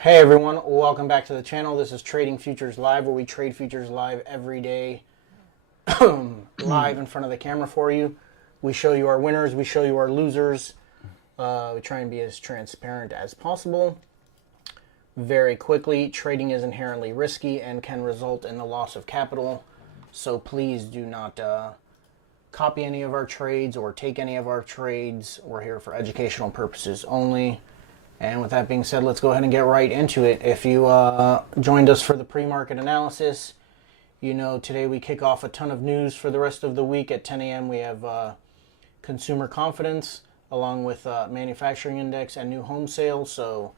Hey everyone, welcome back to the channel. This is Trading Futures Live, where we trade futures live every day, live in front of the camera for you. We show you our winners, we show you our losers. We try and be as transparent as possible. Very quickly, trading is inherently risky and can result in the loss of capital. So please do not copy any of our trades or take any of our trades. We're here for educational purposes only. And with that being said, let's go ahead and get right into it. If you joined us for the pre-market analysis, you know today we kick off a ton of news for the rest of the week. At 10 a.m. we have consumer confidence along with manufacturing index and new home sales. So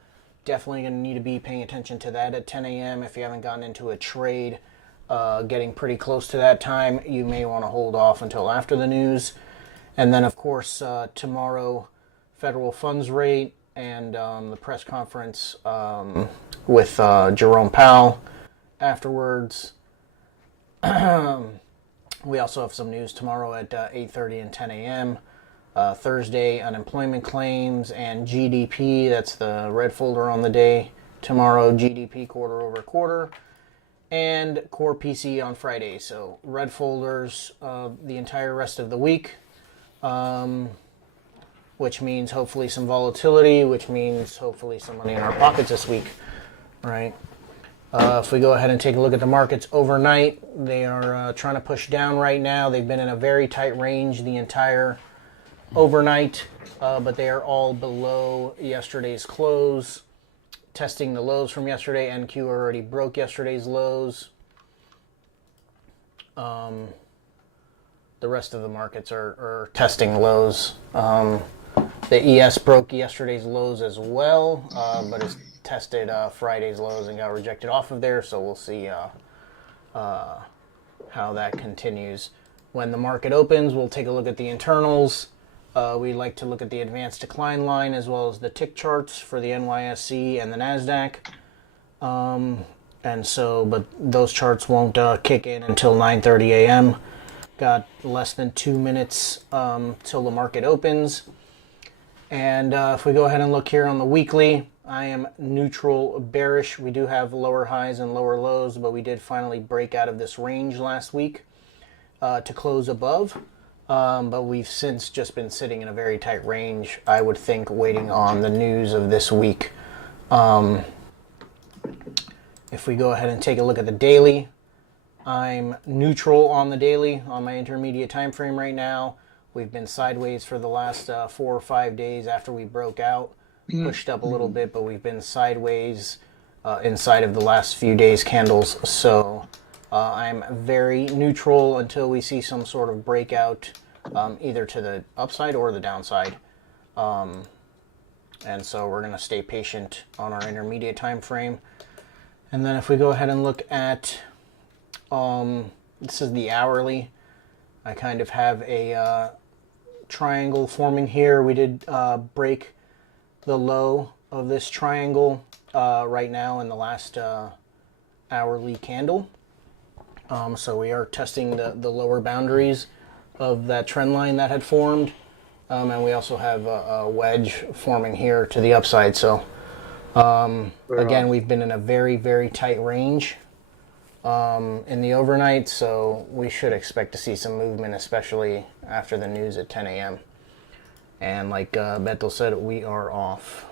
definitely going to need to be paying attention to that at 10 a.m. If you haven't gotten into a trade getting pretty close to that time, you may want to hold off until after the news. And then, of course, tomorrow, federal funds rate, and the press conference with Jerome Powell afterwards. We also have some news tomorrow at 8:30 and 10 a.m. Thursday, unemployment claims and GDP. That's the red folder on the day. Tomorrow, GDP quarter over quarter. And core PCE on Friday. So red folders the entire rest of the week. Which means hopefully some volatility, which means hopefully some money in our pockets this week, right? If we go ahead and take a look at the markets overnight, they are trying to push down right now. They've been in a very tight range the entire overnight, but they are all below yesterday's close. Testing the lows from yesterday. NQ already broke yesterday's lows. The rest of the markets are testing lows. The ES broke yesterday's lows as well, but it's tested Friday's lows and got rejected off of there, so we'll see how that continues. When the market opens, we'll take a look at the internals. We like to look at the advanced decline line as well as the tick charts for the NYSE and the Nasdaq. But those charts won't kick in until 9:30 a.m. Got less than 2 minutes till the market opens. And if we go ahead and look here on the weekly, I am neutral bearish. We do have lower highs and lower lows, but we did finally break out of this range last week to close above. But we've since just been sitting in a very tight range, I would think, waiting on the news of this week. If we go ahead and take a look at the daily, I'm neutral on the daily on my intermediate time frame right now. We've been sideways for the last 4 or 5 days after we broke out. Pushed up a little bit, but we've been sideways inside of the last few days' candles. So I'm very neutral until we see some sort of breakout, either to the upside or the downside. And so we're going to stay patient on our intermediate time frame. And then if we go ahead and look at, this is the hourly. I kind of have a triangle forming here. We did break the low of this triangle right now in the last hourly candle. So we are testing the lower boundaries of that trend line that had formed. And we also have a wedge forming here to the upside. So again, we've been in a very, very tight range in the overnight, so we should expect to see some movement, especially after the news at 10 a.m. And like Beto said, we are off.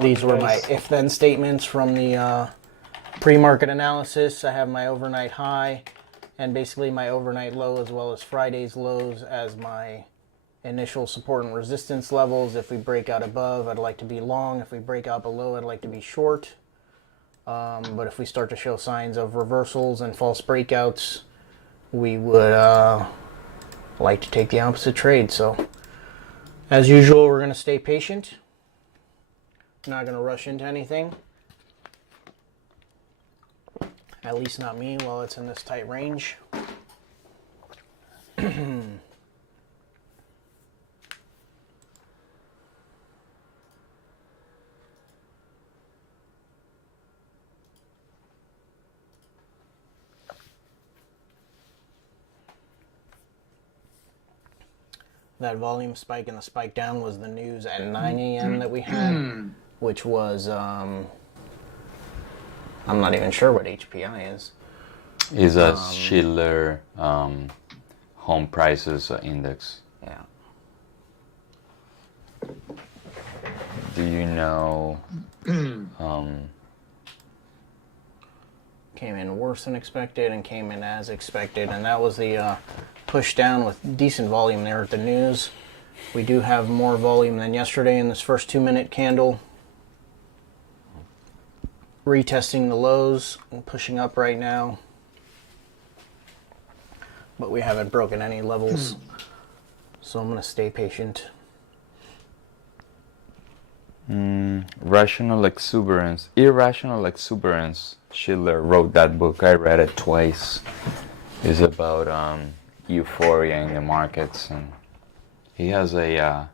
These were my if-then statements from the pre-market analysis. I have my overnight high and basically my overnight low as well as Friday's lows as my initial support and resistance levels. If we break out above, I'd like to be long. If we break out below, I'd like to be short. But if we start to show signs of reversals and false breakouts, we would like to take the opposite trade. So as usual, we're going to stay patient. Not going to rush into anything. At least not me while it's in this tight range. that volume spike and the spike down was the news at 9 a.m. that we had, which was, I'm not even sure what HPI is. Is a Schiller home prices index. Yeah. Do you know? Came in worse than expected and came in as expected, and that was the push down with decent volume there at the news. We do have more volume than yesterday in this first 2-minute candle. Retesting the lows and pushing up right now. But we haven't broken any levels, so I'm going to stay patient. Irrational exuberance. Schiller wrote that book. I read it twice. It's about euphoria in the markets, and he has a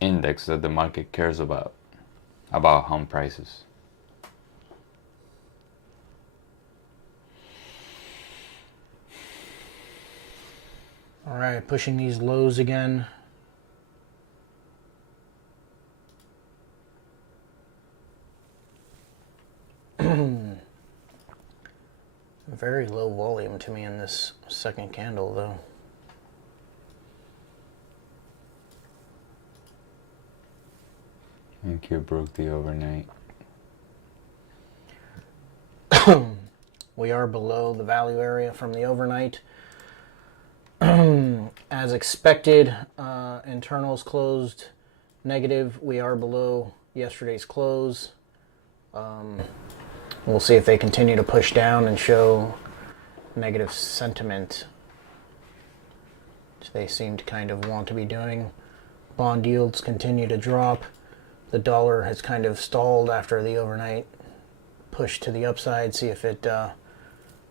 index that the market cares about home prices. All right, pushing these lows again. Very low volume to me in this second candle, though. I think you broke the overnight. We are below the value area from the overnight. As expected, internals closed negative. We are below yesterday's close. We'll see if they continue to push down and show negative sentiment, which they seem to kind of want to be doing. Bond yields continue to drop. The dollar has kind of stalled after the overnight push to the upside. See if it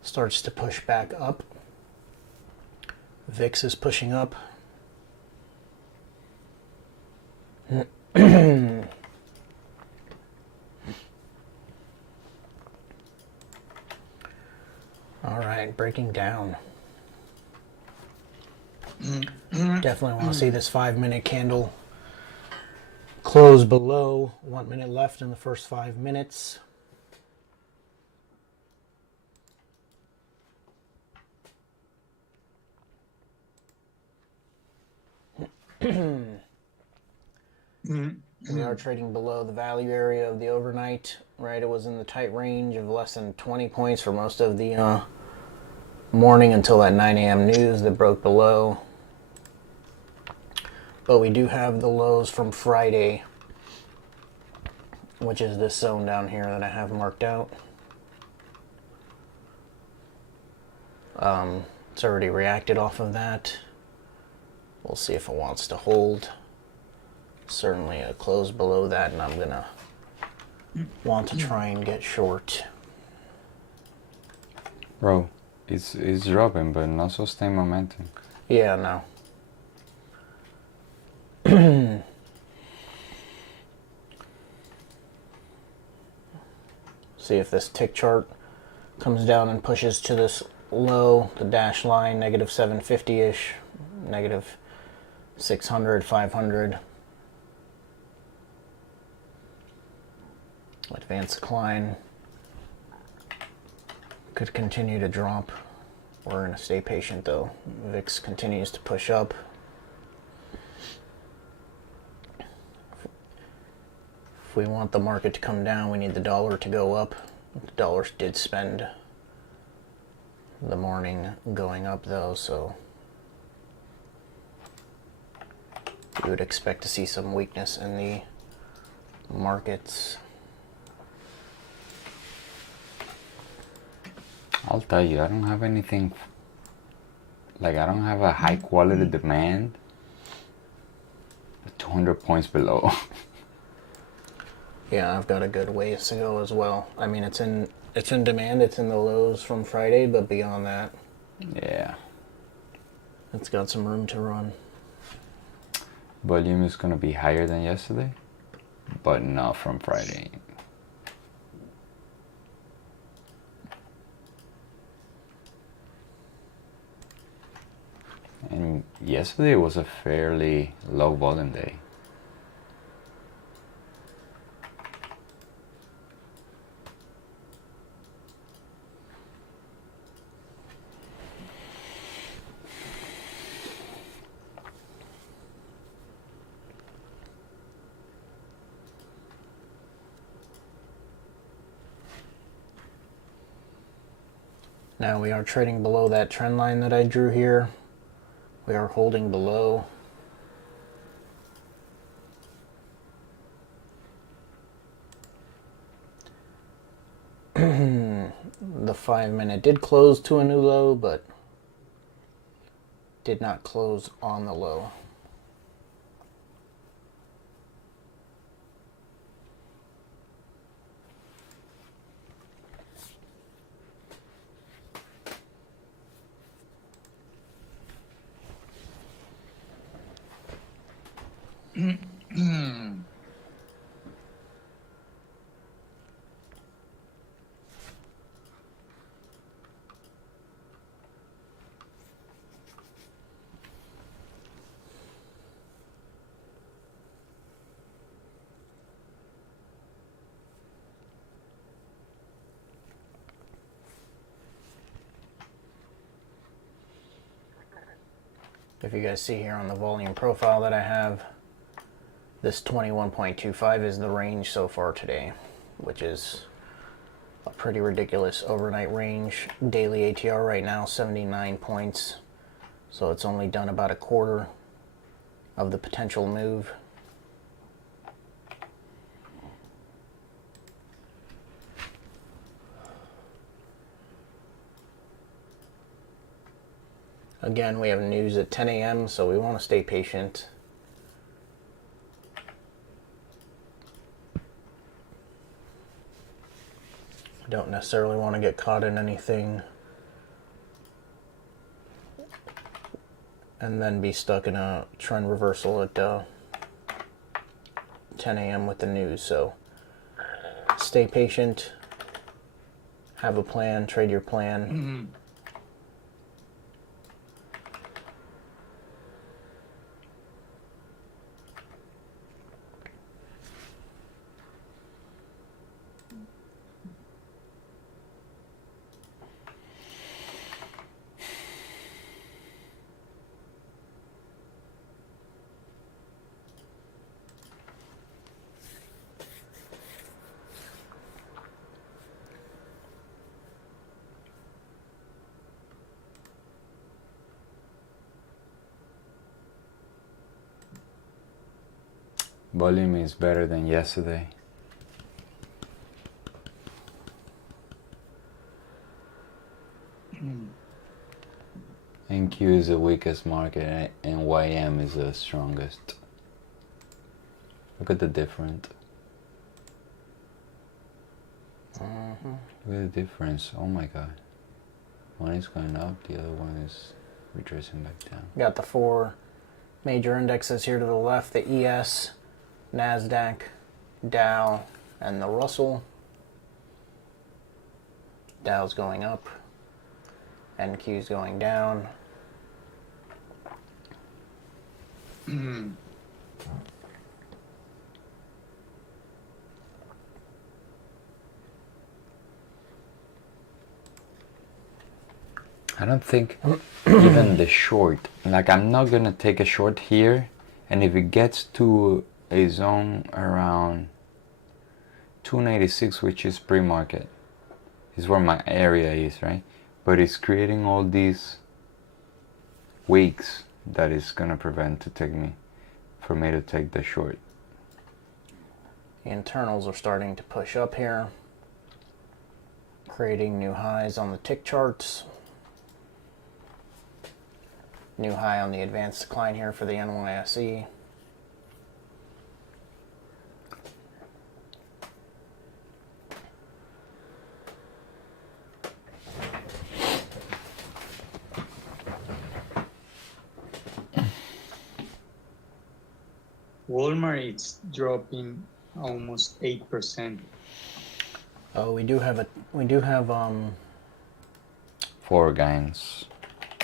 starts to push back up. VIX is pushing up. All right, breaking down. Definitely want to see this 5-minute candle close below. 1 minute left in the first 5 minutes. We are trading below the value area of the overnight, right? It was in the tight range of less than 20 points for most of the morning until that 9 a.m. news that broke below. But we do have the lows from Friday, which is this zone down here that I have marked out. It's already reacted off of that. We'll see if it wants to hold. Certainly a close below that, and I'm gonna want to try and get short. Bro, it's dropping, but not sustain momentum. Yeah, no. See if this tick chart comes down and pushes to this low, the dash line, negative 750-ish, negative 600, 500. Advanced decline could continue to drop. We're going to stay patient though. VIX continues to push up. If we want the market to come down, we need the dollar to go up. The dollar did spend the morning going up though, so we would expect to see some weakness in the markets. I'll tell you, I don't have anything, like I don't have a high quality demand 200 points below. Yeah, I've got a good ways to go as well. I mean, it's in demand, it's in the lows from Friday, but beyond that, Yeah. it's got some room to run. Volume is going to be higher than yesterday, but not from Friday. And yesterday was a fairly low volume day. Now we are trading below that trend line that I drew here. We are holding below. The 5-minute did close to a new low, but did not close on the low. If you guys see here on the volume profile that I have, this 21.25 is the range so far today, which is a pretty ridiculous overnight range. Daily ATR right now 79 points, so it's only done about a quarter of the potential move. Again, we have news at 10 a.m., so we want to stay patient. I don't necessarily want to get caught in anything and then be stuck in a trend reversal at 10 a.m. with the news. So stay patient, have a plan, trade your plan. Volume is better than yesterday. NQ is the weakest market and YM is the strongest. Look at the difference. Look at the difference. Oh my god. One is going up, the other one is retracing back down. Got the 4 major indexes here to the left, the ES, Nasdaq, Dow, and the Russell. Dow's going up, NQ's going down. I don't think even the short, like I'm not gonna take a short here, and if it gets to a zone around 296, which is pre-market, is where my area is, right? But it's creating all these wicks that is gonna prevent for me to take the short. The internals are starting to push up here, creating new highs on the tick charts. New high on the advanced decline here for the NYSE. Walmart is dropping almost 8%. Oh, we do have 4 gains.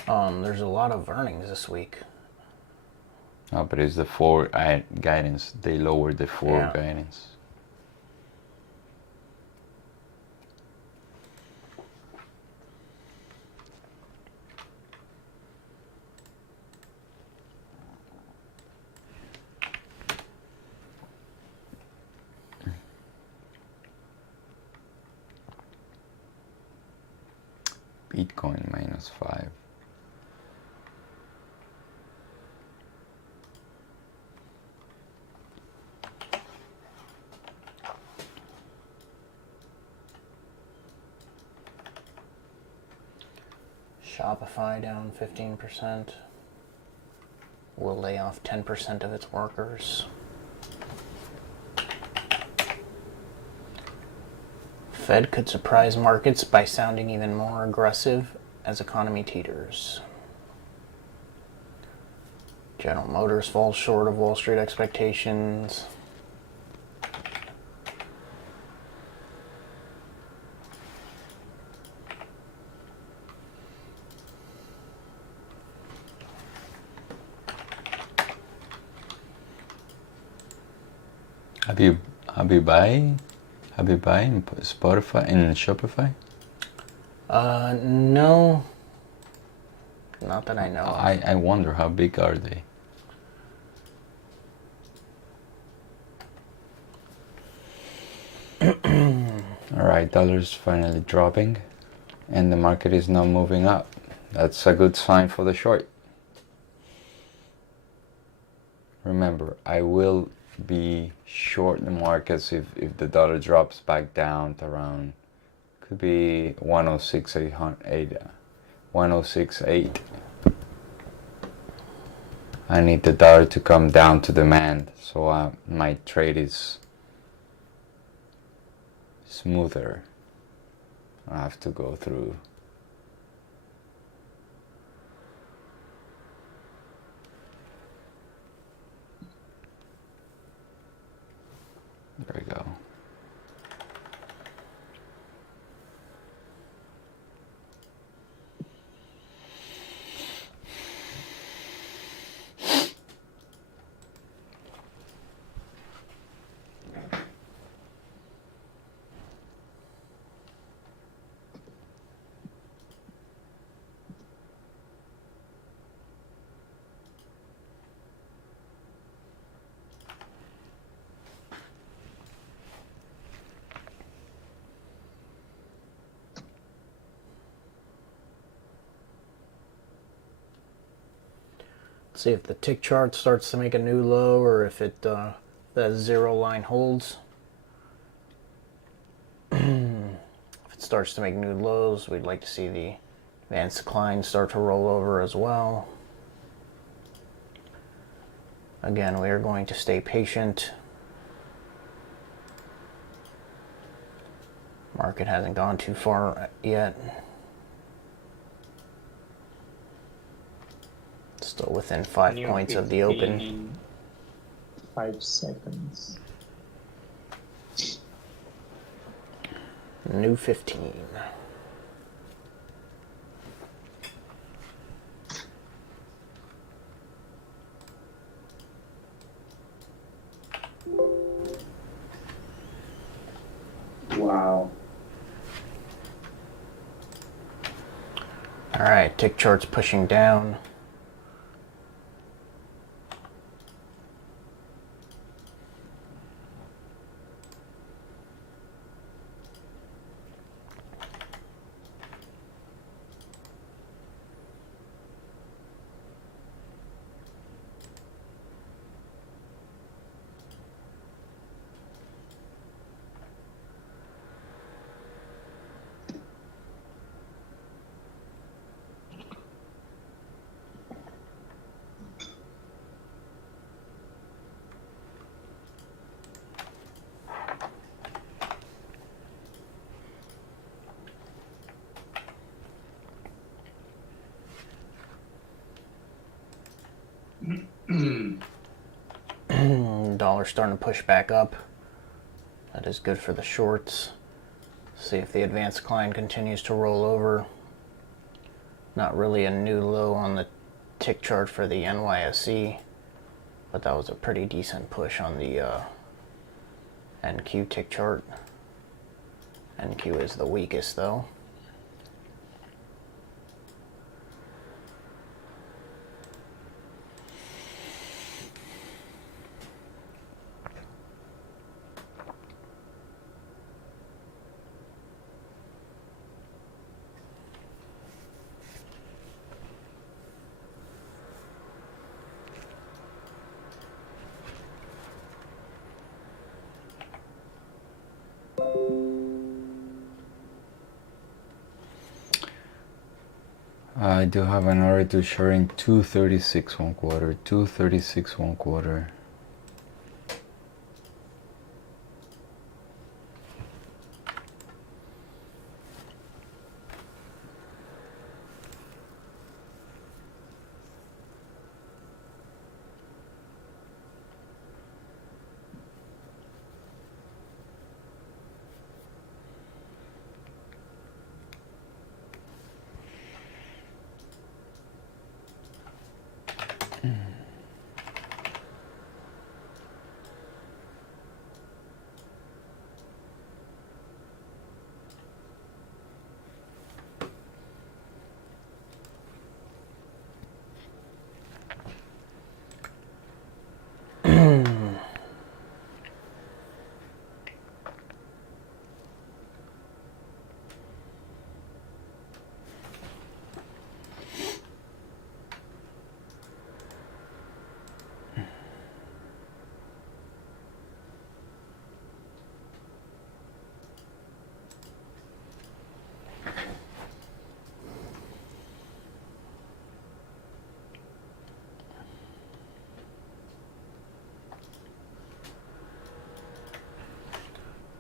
There's a lot of earnings this week. Oh, but it's the forward guidance. They lowered the forward guidance. Bitcoin -5. Shopify down 15%. Will lay off 10% of its workers. Fed could surprise markets by sounding even more aggressive as economy teeters. General Motors falls short of Wall Street expectations. Have you buying Spotify and Shopify? No. Not that I know of. I wonder how big are they? Alright, dollar's finally dropping and the market is now moving up. That's a good sign for the short. Remember, I will be short the markets if the dollar drops back down to around, could be 106.8. I need the dollar to come down to demand so my trade is smoother. I have to go through. There we go. See if the tick chart starts to make a new low or if it that zero line holds. If it starts to make new lows, we'd like to see the advanced decline start to roll over as well. Again, we are going to stay patient. Market hasn't gone too far yet. Still within 5 points of the open. In 5 seconds. New 15. Wow. All right, tick chart's pushing down. Dollar starting to push back up. That is good for the shorts. See if the advanced decline continues to roll over. Not really a new low on the tick chart for the NYSE, but that was a pretty decent push on the NQ tick chart. NQ is the weakest though. I do have an order to short 236 one quarter, 236 one quarter.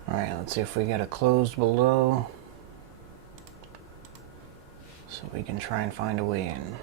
Alright, let's see if we get a close below so we can try and find a way in.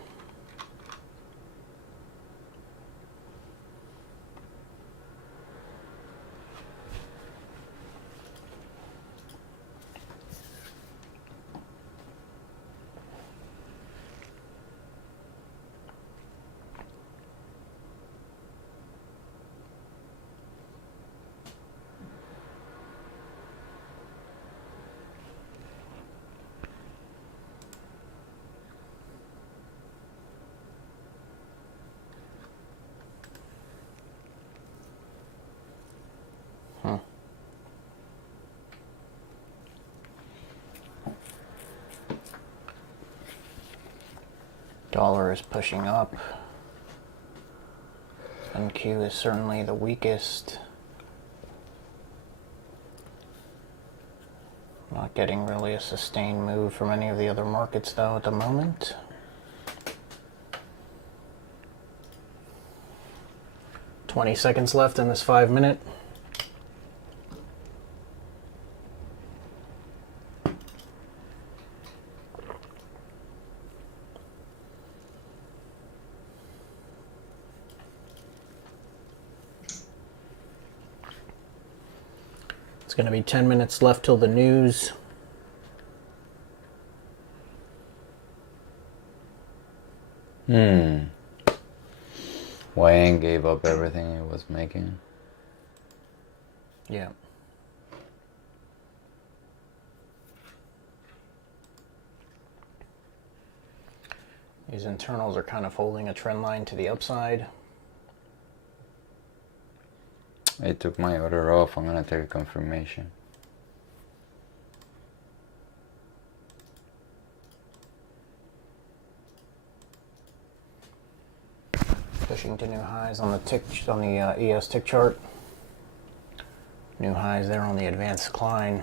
Dollar is pushing up. NQ is certainly the weakest. Not getting really a sustained move from any of the other markets though at the moment. "20 seconds left in this 5-minute. It's going to be 10 minutes left till the news. YN gave up everything it was making. Yeah. These internals are kind of holding a trend line to the upside. I took my order off. I'm gonna take a confirmation. Pushing to new highs on the ES tick chart. New highs there on the advanced decline.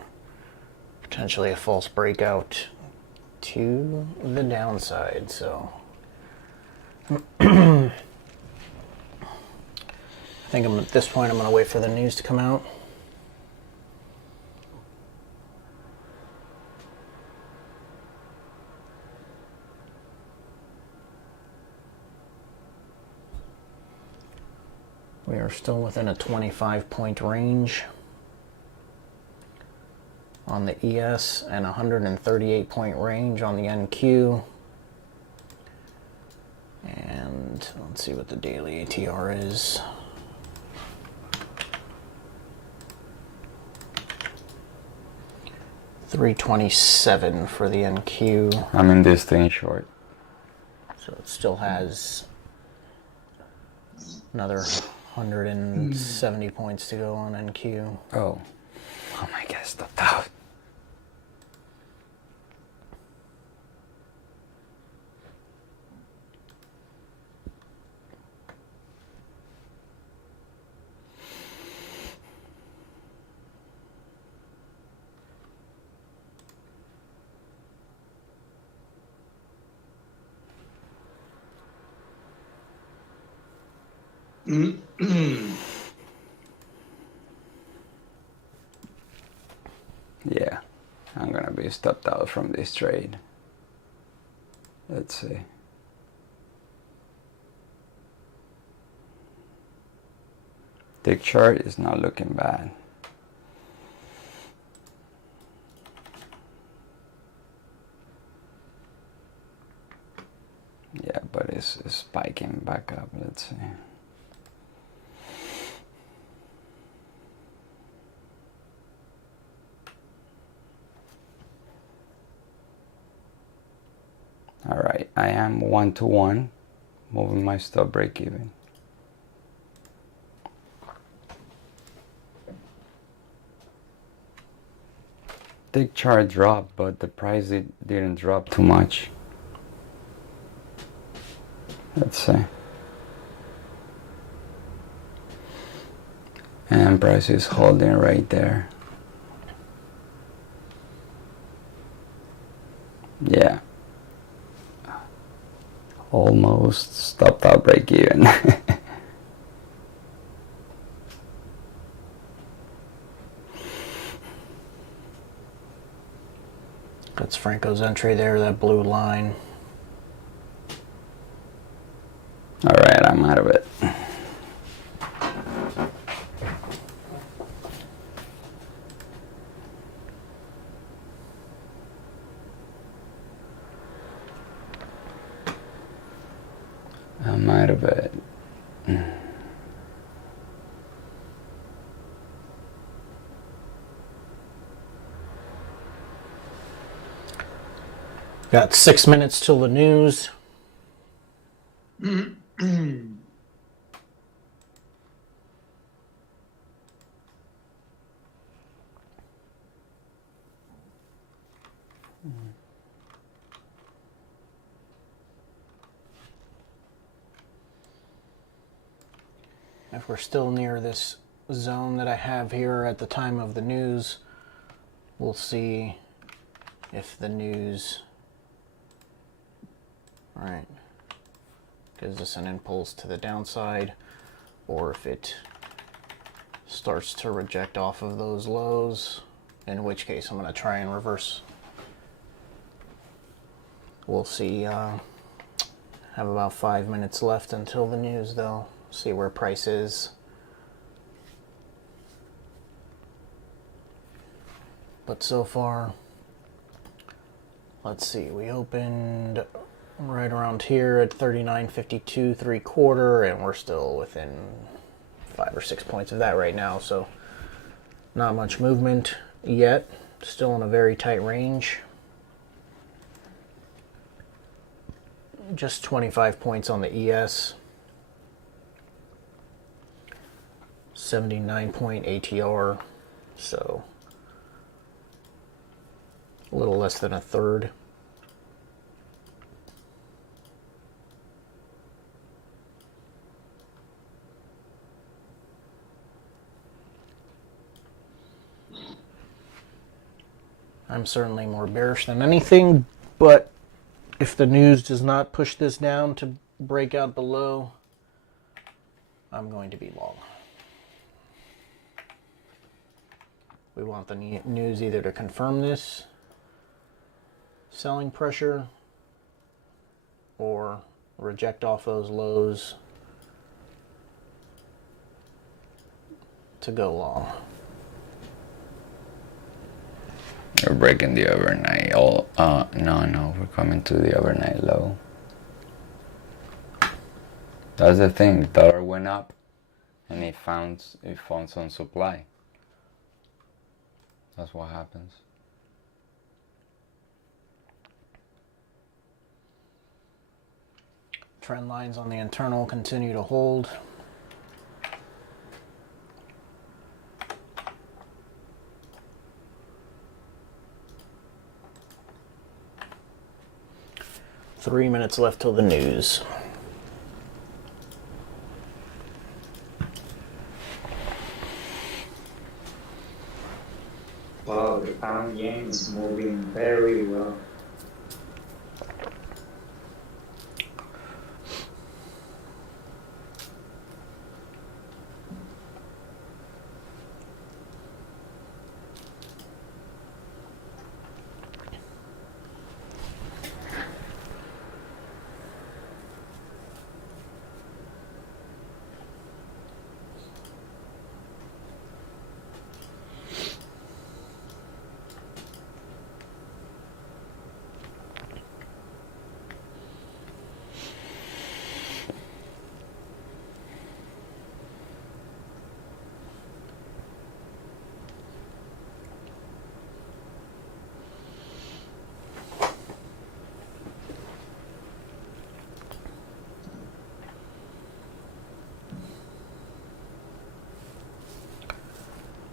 Potentially a false breakout to the downside. So I think at this point I'm going to wait for the news to come out. We are still within a 25-point range on the ES and a 138-point range on the NQ. Let's see what the daily ATR is. $327 for the NQ. I'm in this thing short. So it still has another 170 points to go on NQ. Oh my God, stop that. Yeah, I'm gonna be stopped out from this trade. Let's see. Tick chart is not looking bad. Yeah, but it's spiking back up. Let's see. All right, I am 1-to-1, moving my stop break even. Tick chart dropped, but the price didn't drop too much. Let's see. And price is holding right there. Yeah. Almost stopped out break even. That's Franco's entry there, that blue line. All right, I'm out of it. I'm out of it. Got 6 minutes till the news. If we're still near this zone that I have here at the time of the news, we'll see if the news, right, gives us an impulse to the downside, or if it starts to reject off of those lows, in which case I'm going to try and reverse. We'll see. Have about 5 minutes left until the news, though. See where price is. But so far, let's see, we opened right around here at 39.52 3/4, and we're still within 5 or 6 points of that right now, so not much movement yet. Still in a very tight range. Just 25 points on the ES. 79-point ATR, so a little less than a third. I'm certainly more bearish than anything, but if the news does not push this down to break out below, I'm going to be long. We want the news either to confirm this selling pressure or reject off those lows to go long. We're breaking the overnight. No, we're coming to the overnight low. That's the thing. The dollar went up, and it found some supply. That's what happens. Trend lines on the internal continue to hold. Three minutes left till the news. Wow, the pound yen is moving very well.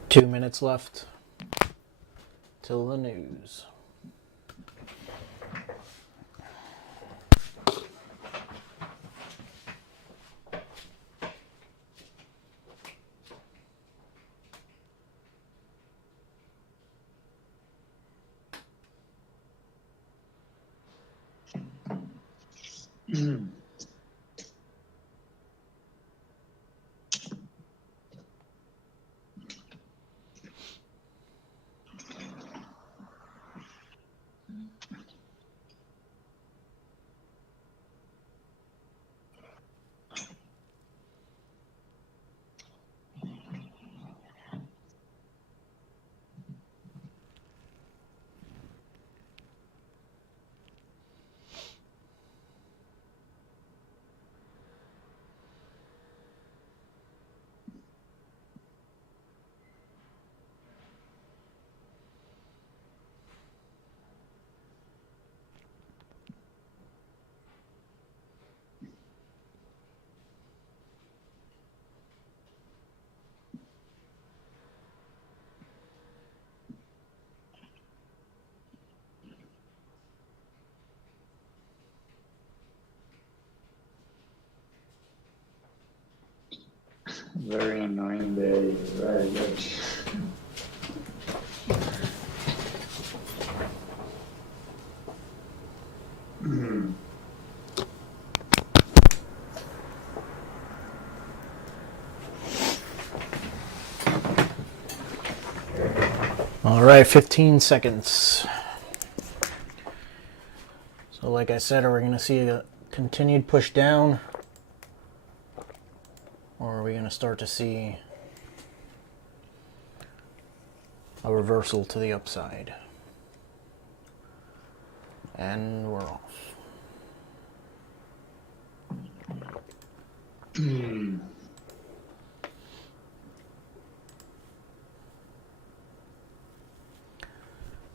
Two minutes left till the news. Very annoying day, right? All right, 15 seconds. So like I said, are we going to see a continued push down? Or are we going to start to see a reversal to the upside? And we're off.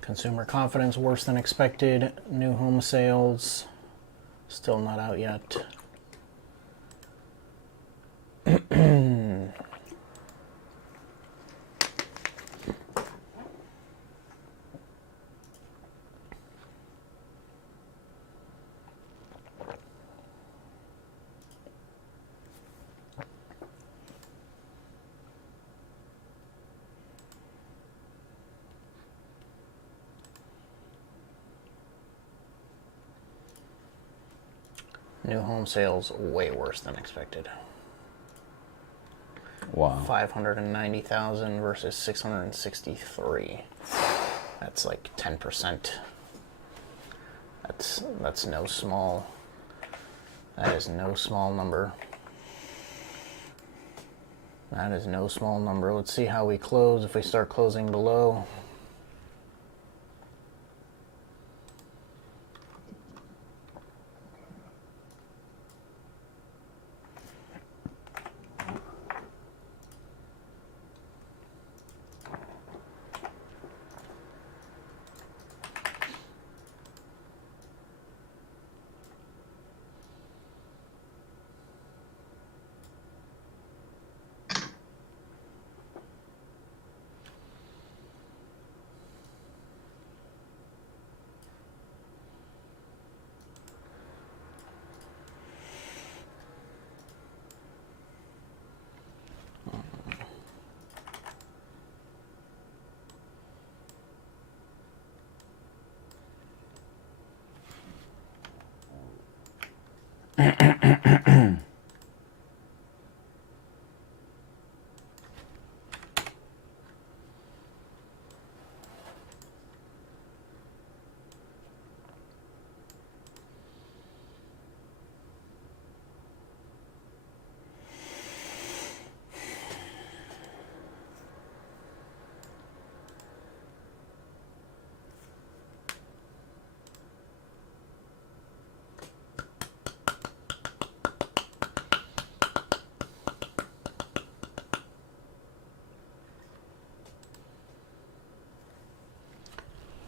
Consumer confidence worse than expected. New home sales still not out yet. New home sales way worse than expected. Wow. 590,000 versus 663. That's like 10%. That's no small. That is no small number. That is no small number. Let's see how we close if we start closing below.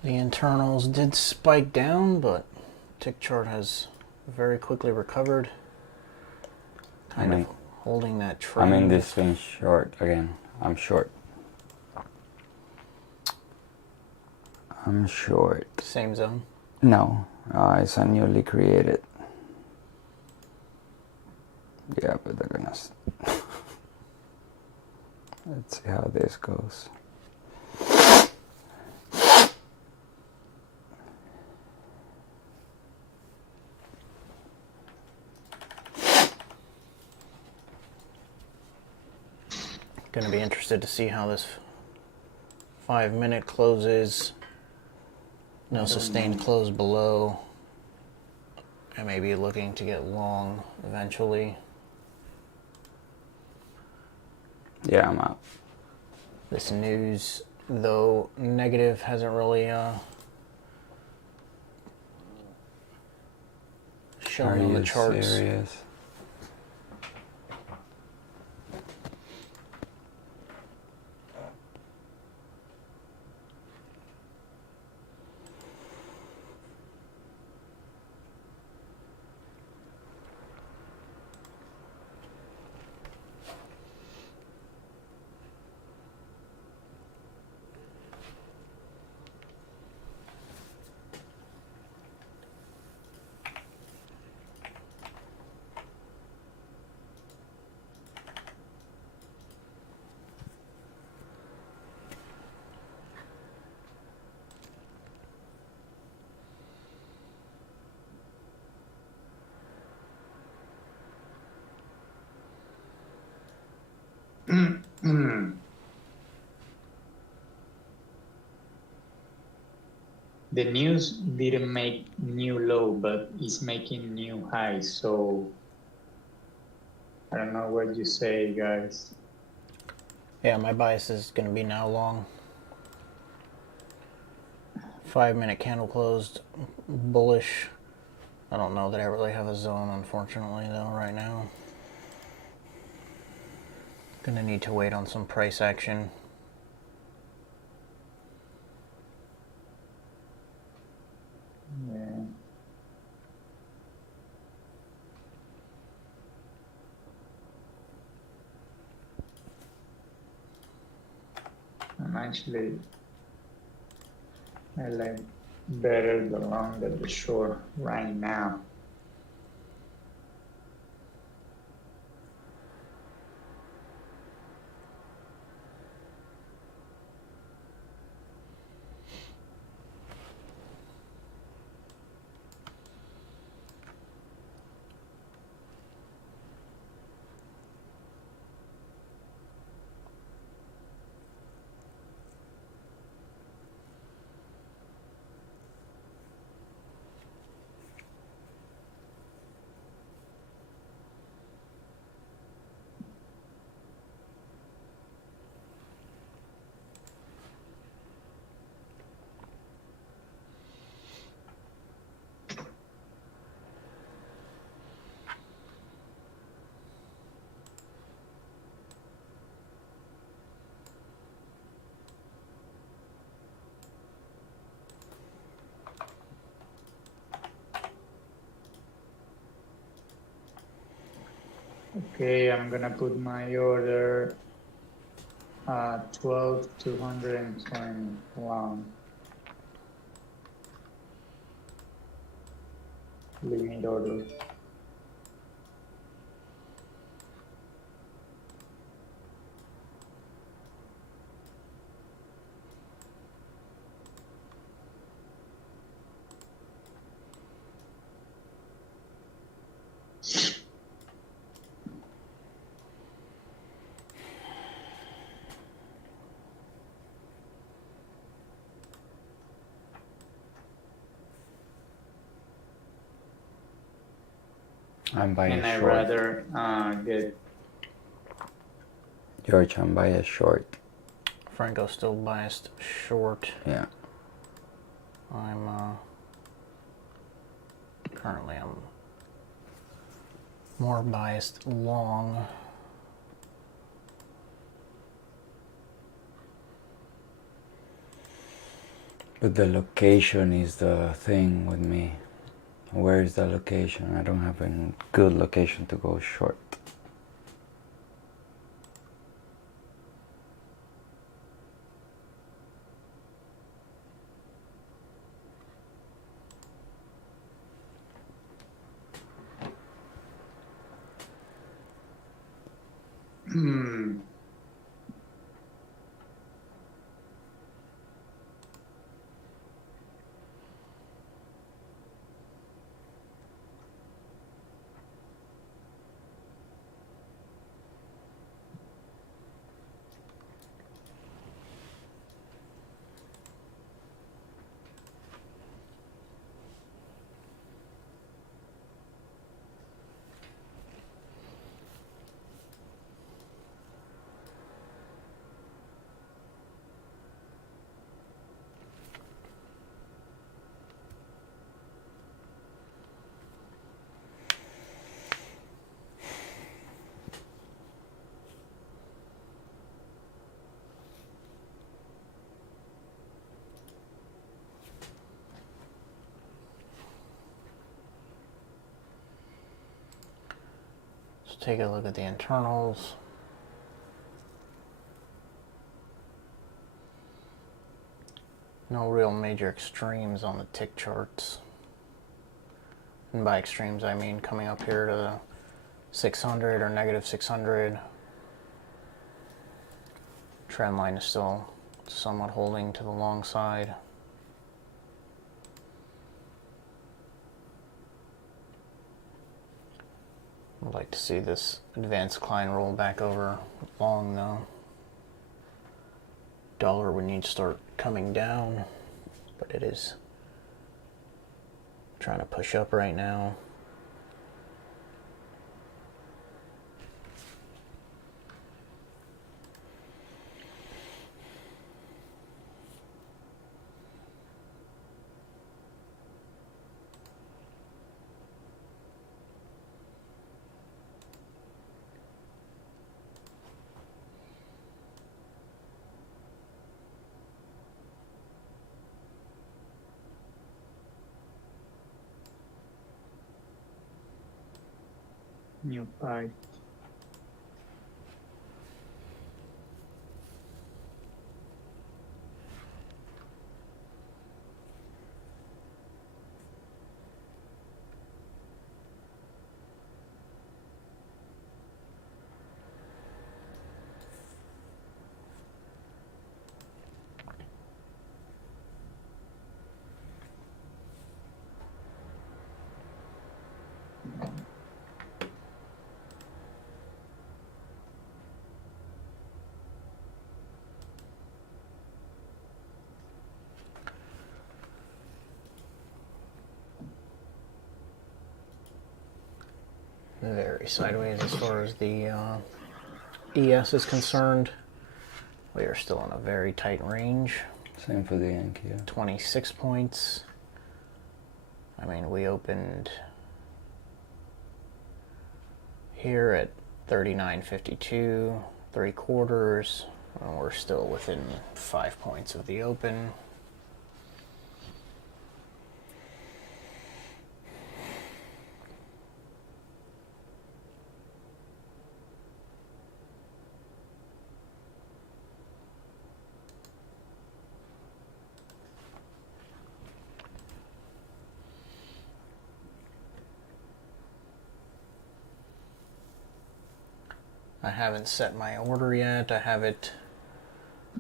The internals did spike down, but tick chart has very quickly recovered. Kind of holding that trend. I'm in this thing short again. I'm short. I'm short. Same zone. No, it's a newly created. Yeah, but they're gonna. Let's see how this goes. Going to be interested to see how this 5-minute closes. No sustained close below. I may be looking to get long eventually. Yeah, I'm out. This news, though negative, hasn't really shown on the charts. Serious? The news didn't make new low, but it's making new high. So I don't know what you say, guys. Yeah, my bias is going to be now long. 5-minute candle closed bullish. I don't know that I really have a zone, unfortunately, though, right now. Gonna need to wait on some price action. Yeah. I like better the long than the short right now. Okay, I'm gonna put my order 12,220 long. Limit order. I'm buying And I short. rather get George, I'm buying short. Franco's still biased short. Yeah. I'm currently more biased long. But the location is the thing with me. Where is the location? I don't have a good location to go short. Let's take a look at the internals. No real major extremes on the tick charts. And by extremes, I mean coming up here to the 600 or negative 600. Trend line is still somewhat holding to the long side. I'd like to see this advanced decline roll back over long though. Dollar would need to start coming down, but it is trying to push up right now. New high. Very sideways as far as the ES is concerned. We are still in a very tight range. Same for the Yankee. 26 points. I mean, we opened here at 39.52, 3/4, and we're still within 5 points of the open. I haven't set my order yet. I have it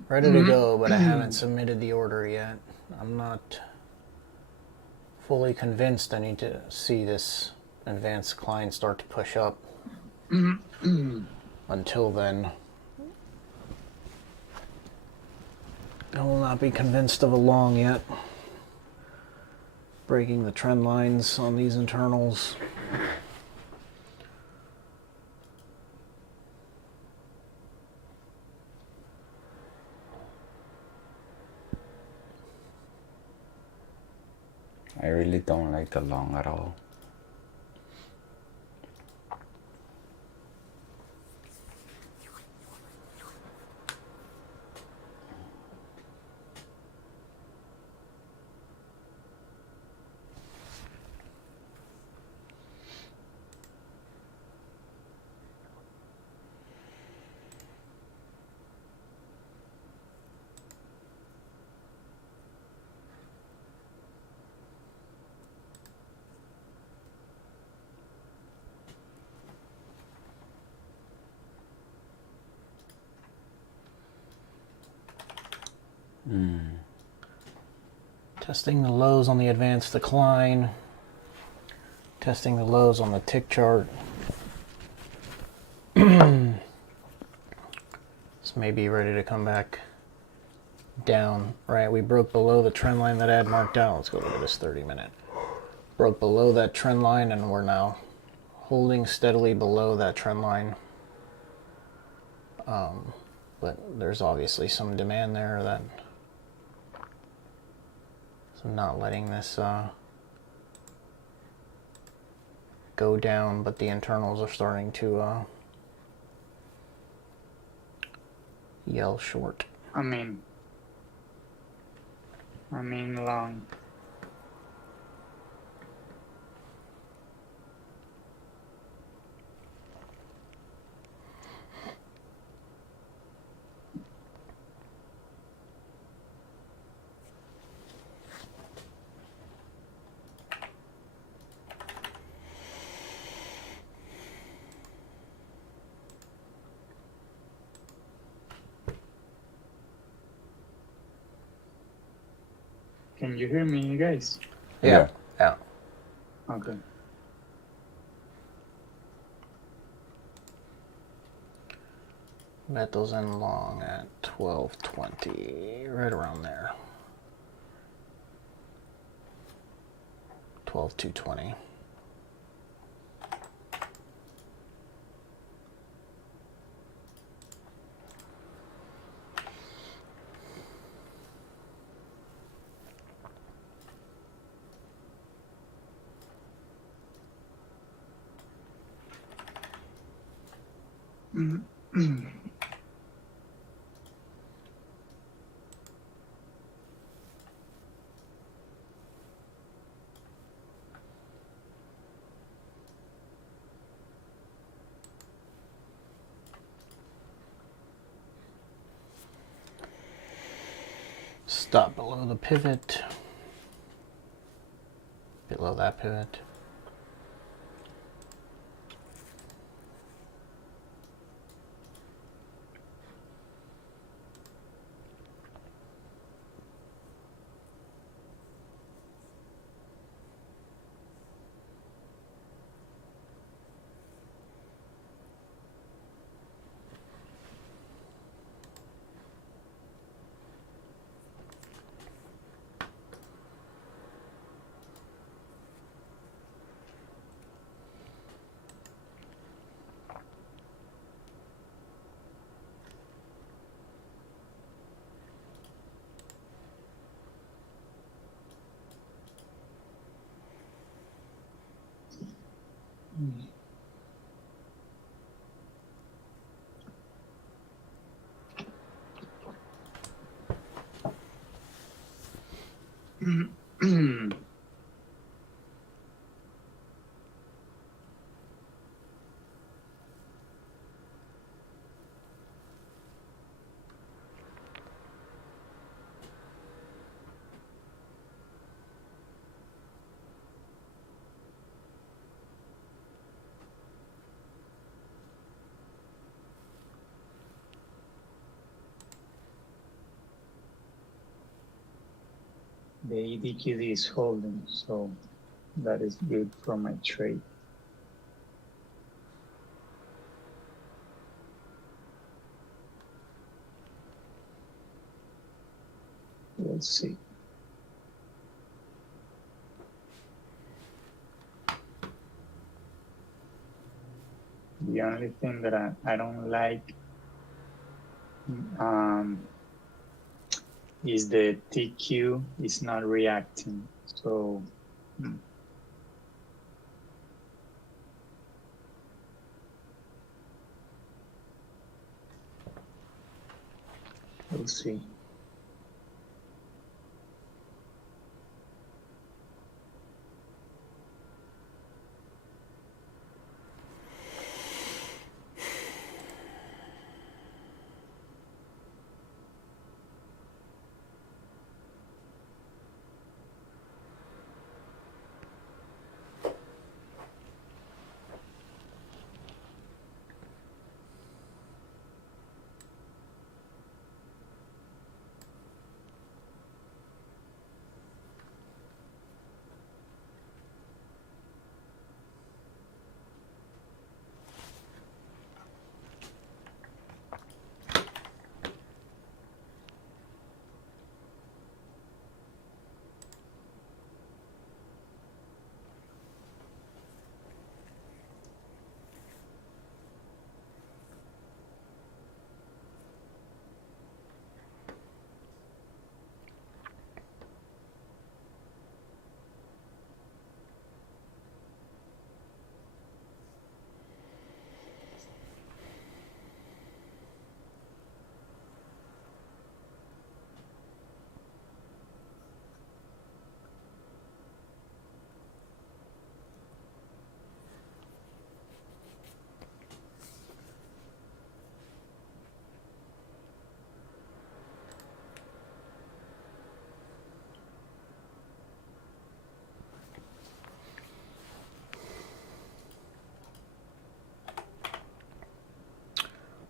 ready to go, but I haven't submitted the order yet. I'm not fully convinced. I need to see this advanced decline start to push up. Until then, I will not be convinced of a long yet. Breaking the trend lines on these internals. I really don't like the long at all. Testing the lows on the advanced decline. Testing the lows on the tick chart. This may be ready to come back down, right? We broke below the trend line that I had marked out. Let's go look at this 30-minute. Broke below that trend line, and we're now holding steadily below that trend line. But there's obviously some demand there that, so I'm not letting this go down, but the internals are starting to yell short. I mean long. Can you hear me, you guys? Yeah. Okay. Bet those in long at 12.20, right around there. 12.220. Stop below the pivot. Below that pivot. The ADQD is holding, so that is good for my trade. We'll see. The only thing that I don't like is the TQ is not reacting. So we'll see.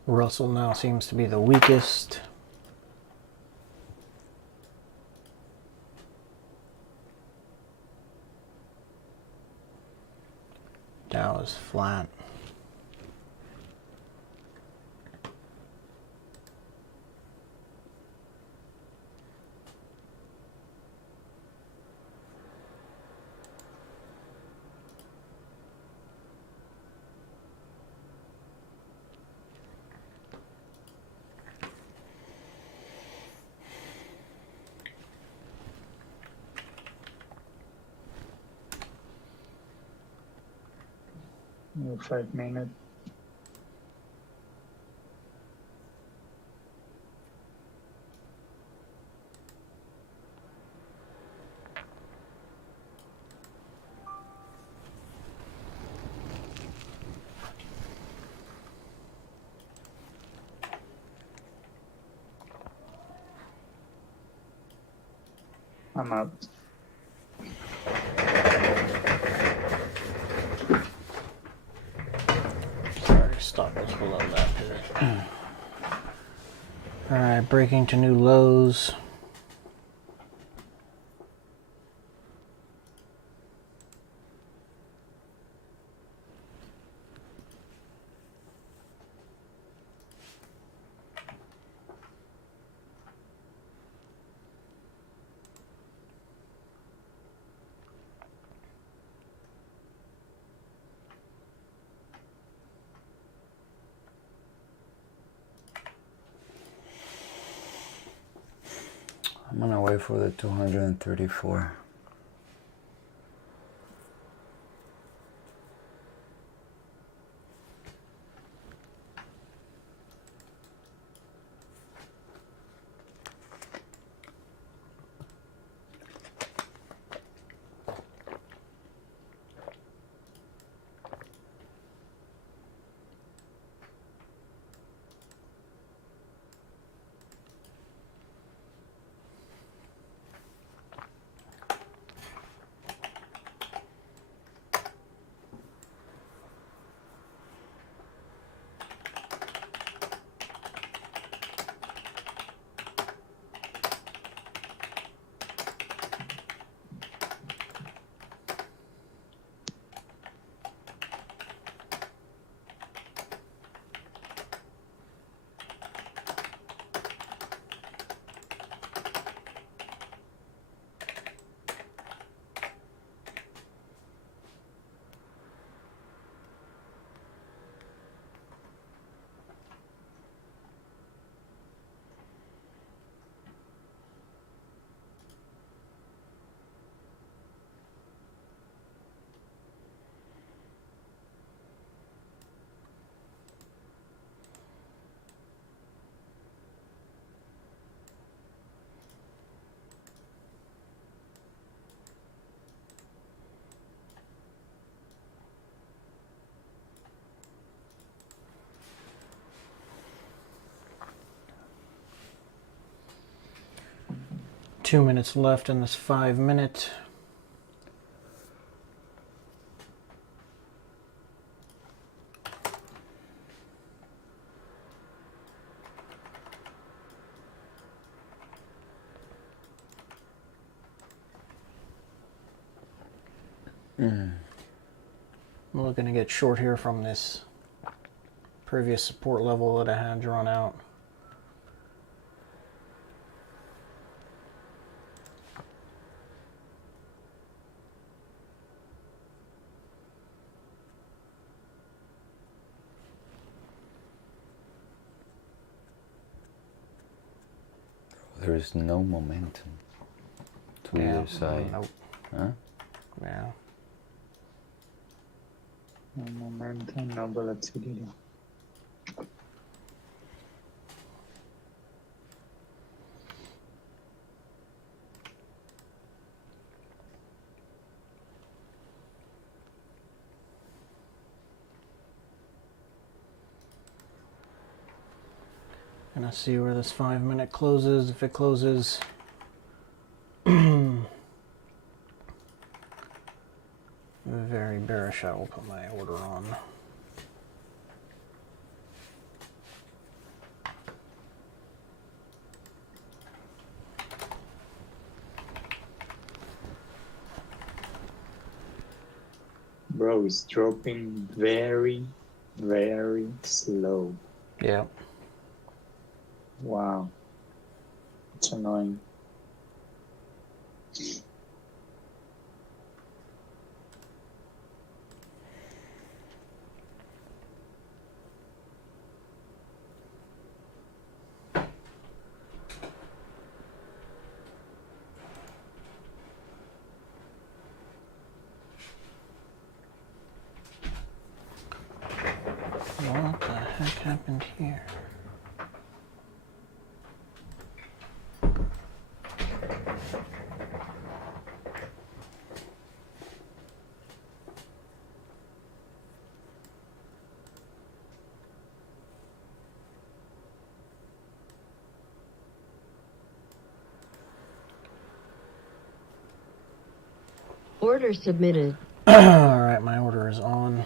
Russell now seems to be the weakest. Dow is flat. New 5 minute. I'm up. Sorry, stop us below that pivot. Alright, breaking to new lows. I'm gonna wait for the 234. Two minutes left in this 5 minute. I'm looking to get short here from this previous support level that I had drawn out. There is no momentum to either side. Nope. Huh? Yeah. No momentum, no volatility. Gonna see where this 5 minute closes. If it closes very bearish, I will put my order on. Bro, it's dropping very, very slow. Yeah. Wow. It's annoying. What the heck happened here? Order submitted. All right, my order is on.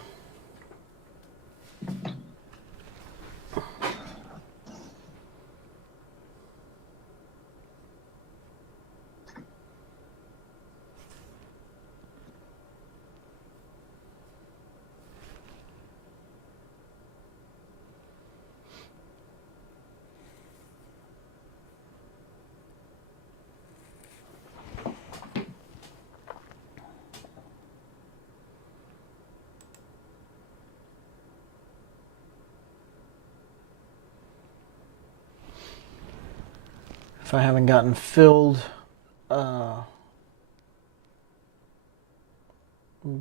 If I haven't gotten filled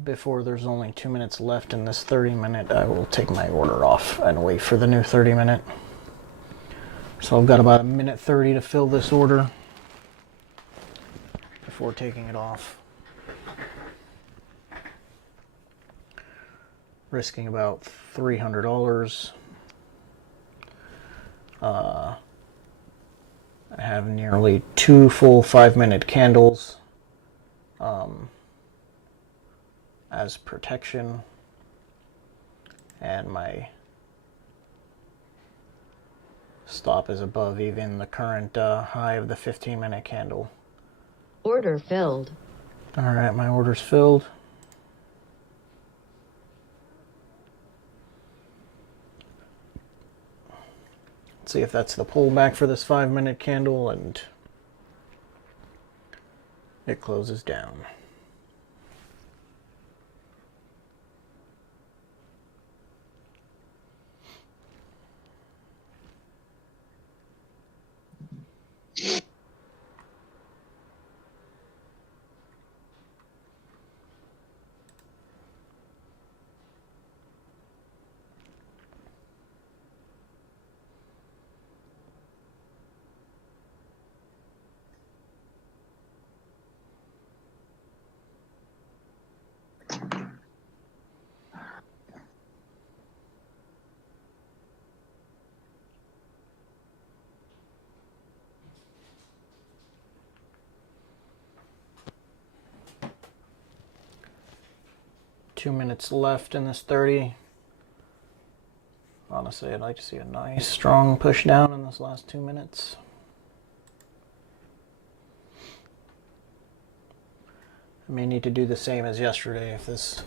before there's only 2 minutes left in this 30-minute, I will take my order off and wait for the new 30-minute. So I've got about a minute 30 to fill this order before taking it off. Risking about $300. I have nearly 2 full 5-minute candles as protection, and my stop is above even the current high of the 15-minute candle. Order filled. All right, my order's filled. Let's see if that's the pullback for this 5-minute candle, and it closes down. Two minutes left in this 30. Honestly, I'd like to see a nice strong push down in this last 2 minutes. I may need to do the same as yesterday if this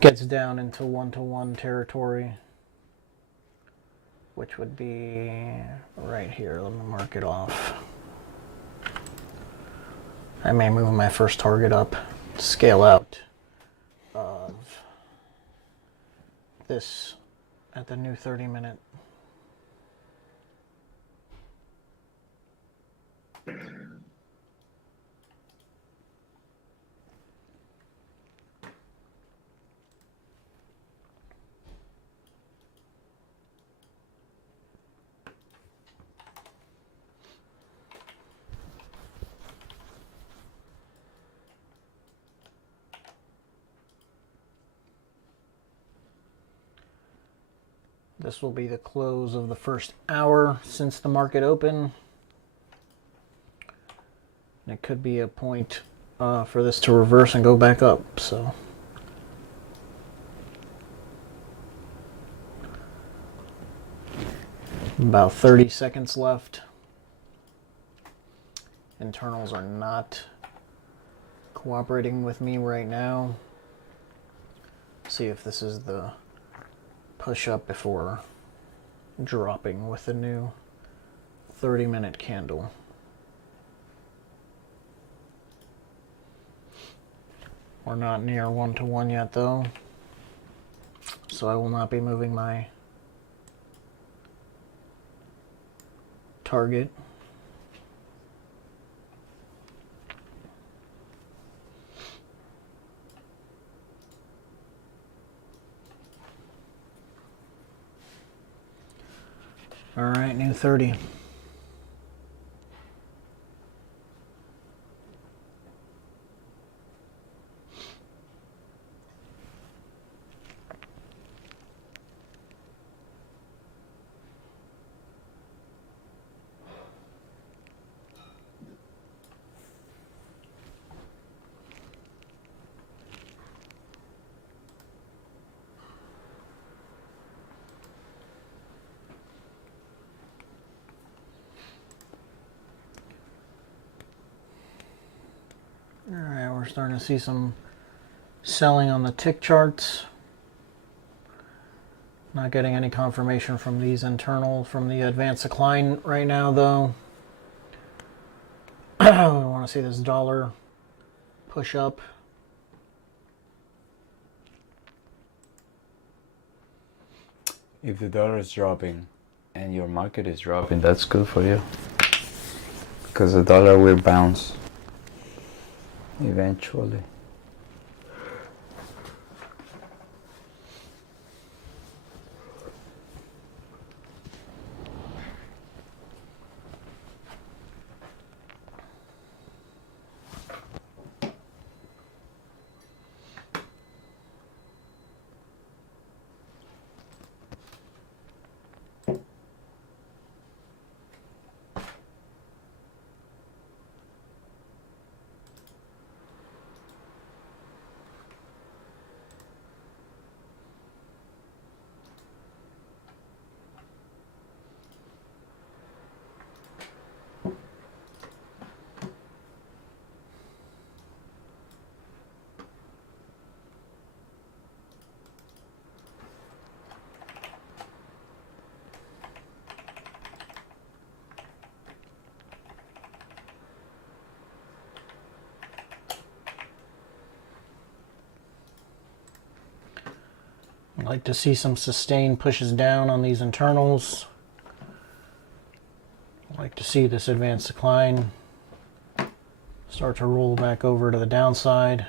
gets down into one-to-one territory, which would be right here. Let me mark it off. I may move my first target up, scale out of this at the new 30-minute. This will be the close of the first hour since the market opened. It could be a point for this to reverse and go back up. So about 30 seconds left. Internals are not cooperating with me right now. see if this is the push up before dropping with the new 30-minute candle. We're not near 1-to-1 yet though, so I will not be moving my target. All right, new 30. Alright, we're starting to see some selling on the tick charts. Not getting any confirmation from these internal, from the advanced decline right now though. We want to see this dollar push up. If the dollar is dropping and your market is dropping, that's good for you. Because the dollar will bounce eventually. I'd like to see some sustained pushes down on these internals. I'd like to see this advanced decline start to roll back over to the downside.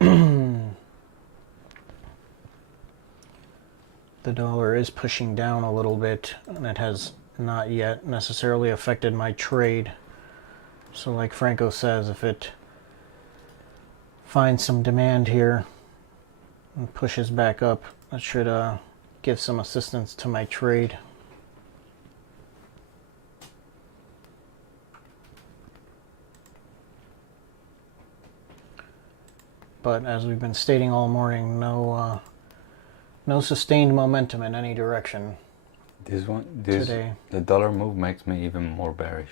The dollar is pushing down a little bit, and it has not yet necessarily affected my trade. So like Franco says, if it finds some demand here and pushes back up, that should give some assistance to my trade. But as we've been stating all morning, no sustained momentum in any direction. Today. The dollar move makes me even more bearish.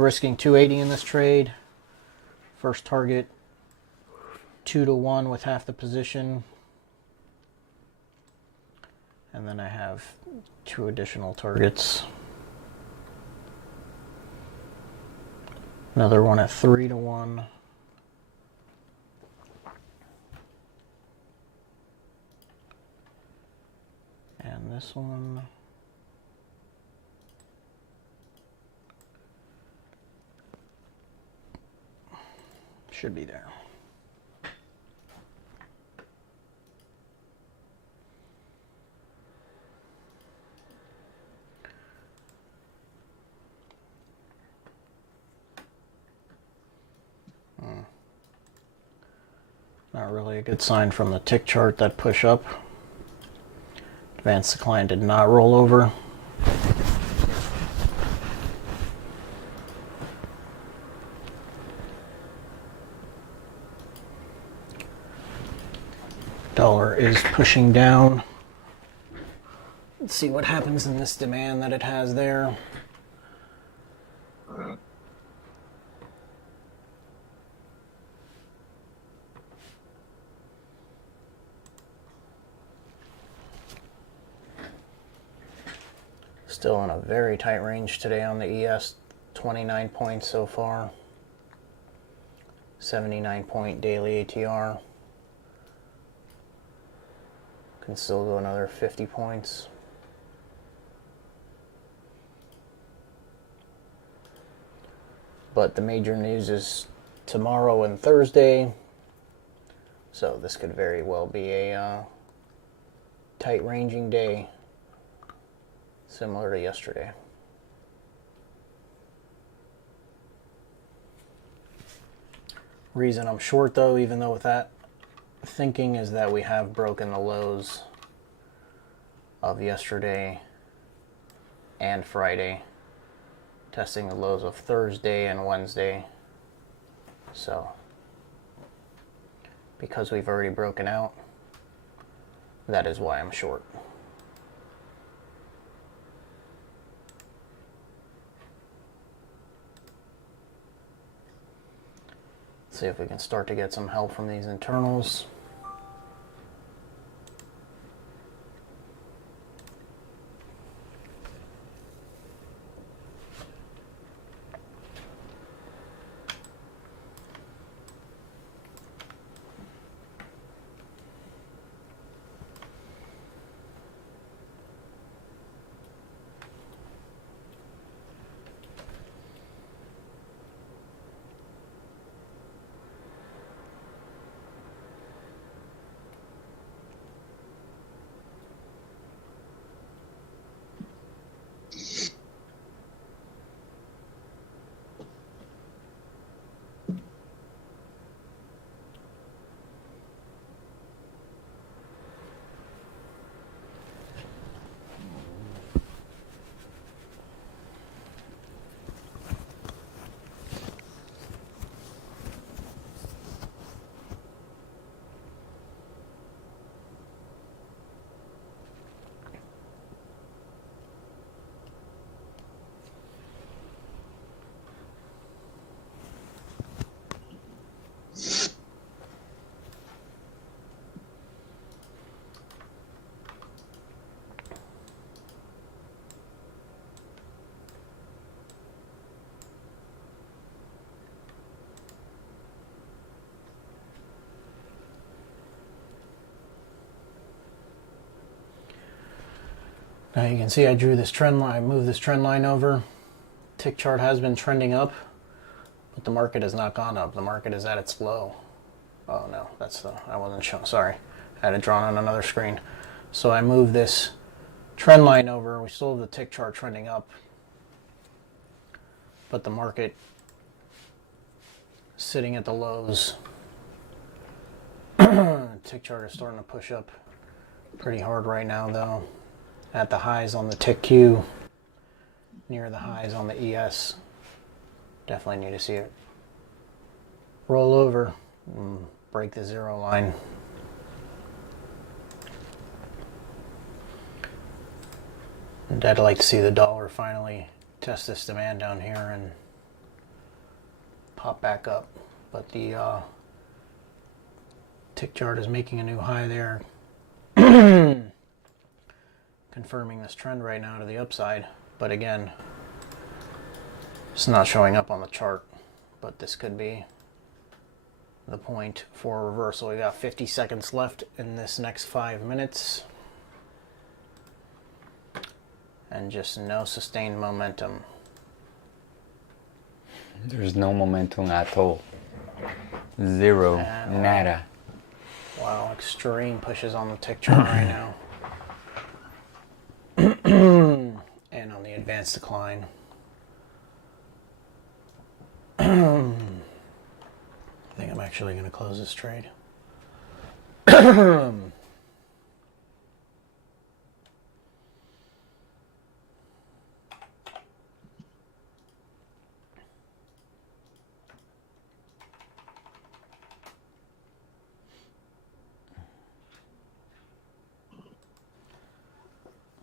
Risking 280 in this trade. First target 2-to-1 with half the position, and then I have 2 additional targets. Another one at 3-to-1. And this one should be there. Not really a good sign from the tick chart, that push up. Advanced decline did not roll over. Dollar is pushing down. Let's see what happens in this demand that it has there. Still in a very tight range today on the ES, 29 points so far. 79 point daily ATR. Can still go another 50 points. But the major news is tomorrow and Thursday. So this could very well be a tight ranging day, similar to yesterday. Reason I'm short though, even though with that thinking, is that we have broken the lows of yesterday and Friday, testing the lows of Thursday and Wednesday. So because we've already broken out, that is why I'm short. See if we can start to get some help from these internals. Now you can see I drew this trend line, I moved this trend line over. Tick chart has been trending up, but the market has not gone up. The market is at its low. Oh no, I wasn't showing, sorry. I had it drawn on another screen. So I moved this trend line over. We still have the tick chart trending up, but the market sitting at the lows. Tick chart is starting to push up pretty hard right now though. At the highs on the tick Q, near the highs on the ES. Definitely need to see it roll over and break the zero line. And I'd like to see the dollar finally test this demand down here and pop back up. But the tick chart is making a new high there. Confirming this trend right now to the upside, but again, it's not showing up on the chart. But this could be the point for a reversal. We got 50 seconds left in this next 5 minutes, and just no sustained momentum. There's no momentum at all. Zero. Nada. Wow, extreme pushes on the tick chart right now. And on the advanced decline. I think I'm actually going to close this trade.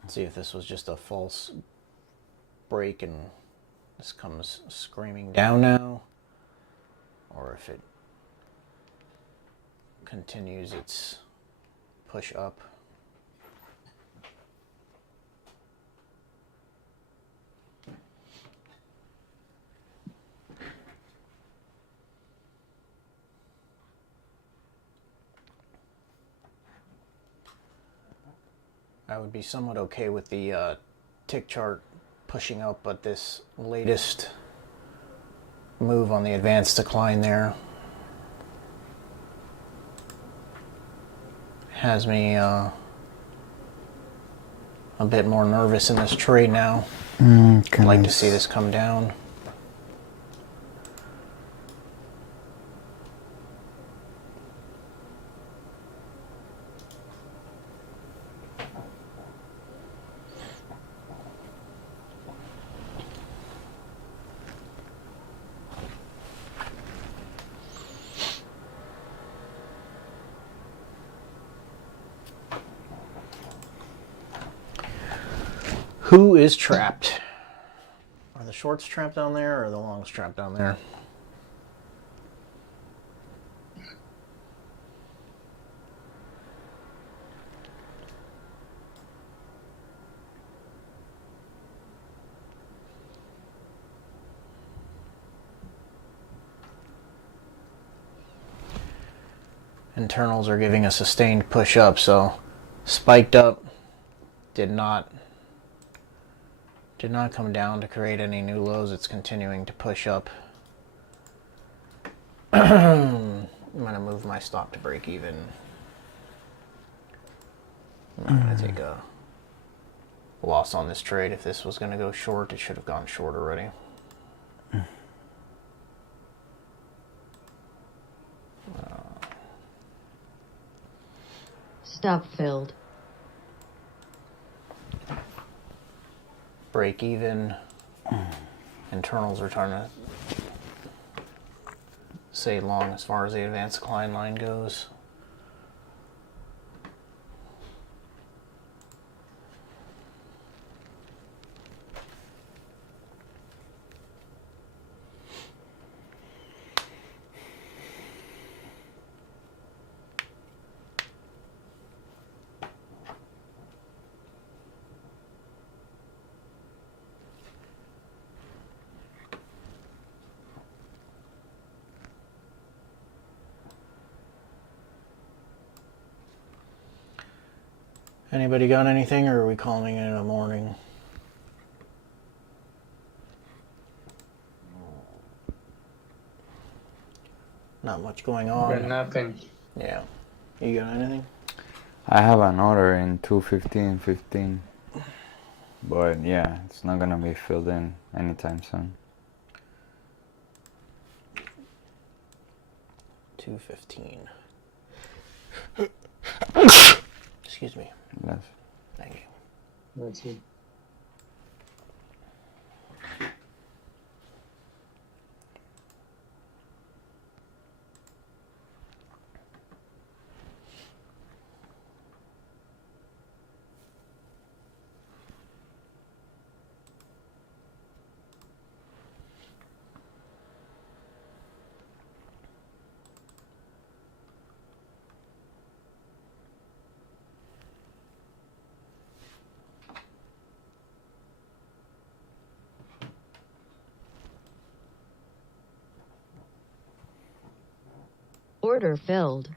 See if this was just a false break and this comes screaming down now, or if it continues its push up. I would be somewhat okay with the tick chart pushing up, but this latest move on the advanced decline there has me a bit more nervous in this trade now. I'd like to see this come down. Who is trapped? Are the shorts trapped down there or the longs trapped down there? Internals are giving a sustained push up, so spiked up, did not come down to create any new lows. It's continuing to push up. I'm going to move my stop to break even. I'm going to take a loss on this trade. If this was going to go short, it should have gone short already. Stop filled. Break even. Internals are trying to stay long as far as the advanced decline line goes. Anybody got anything, or are we calling it a morning? Not much going Got on. nothing. Yeah. You got anything? I have an order in 2:15, but yeah, it's not gonna be filled in anytime soon. 2:15. Excuse me. Yes. Thank you. Let's see. Order filled.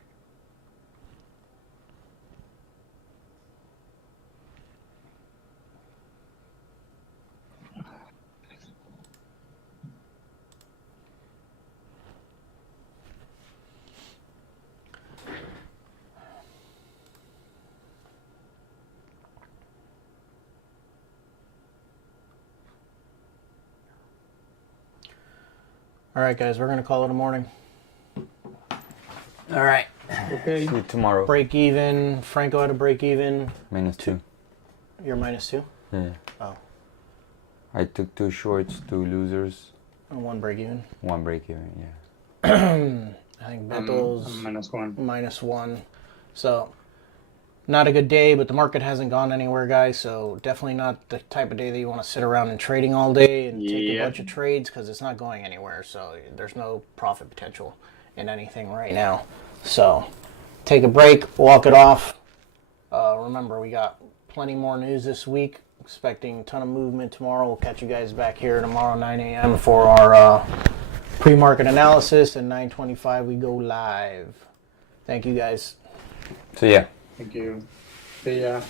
All right, guys, we're going to call it a morning. All right. Okay. See you tomorrow. Break even. Franco had a break even. -2. You're -2? Yeah. Oh. I took 2 shorts, 2 losers, And 1 break even. 1 break even. Yeah. I think I'm Beto's -1. -1. So, not a good day, but the market hasn't gone anywhere, guys. So, definitely not the type of day that you want to sit around and trading all day and take a Yep. bunch of trades because it's not going anywhere. So, there's no profit potential in anything right now. So, take a break, walk it off. Remember, we got plenty more news this week. Expecting a ton of movement tomorrow. We'll catch you guys back here tomorrow, 9 a.m. for our pre-market analysis. And 9:25 we go live. Thank you, guys. So yeah. Thank you. See ya.